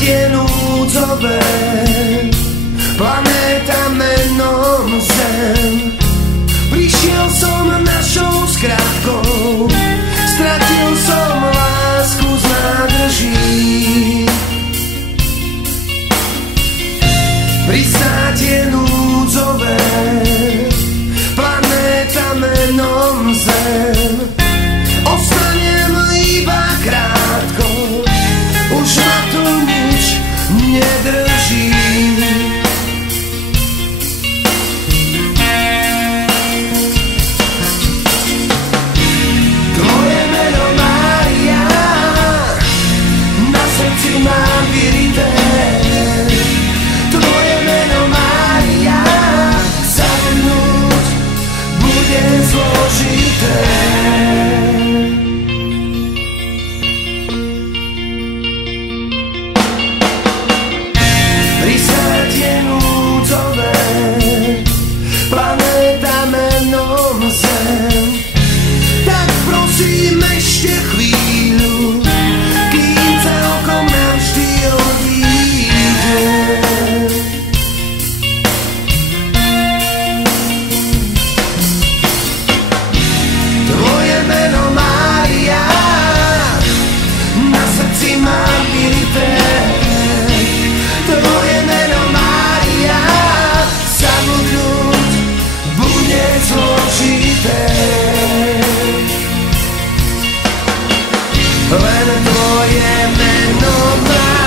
je núdzové, planéta menom Zem. Prišiel som našou skratkou, stratil som lásku z nádrží. Pristáť je núdzové, planéta menom Zem. Ostanem iba krátko, už ma tu nič nedrží. Tvoje meno Mária, na srdci mám vyrité. Tvoje meno Mária, zabudnúť bude zložité. Pristáť je núdzové, planéta menom Zem. Tak prosím ešte chvíľu, kým celkom navždy odíde. Tvoje meno Mária, na srdci mám vyrité. Tvoje meno Mária, zabudnúť bude zložité. Len tvoje meno Mária.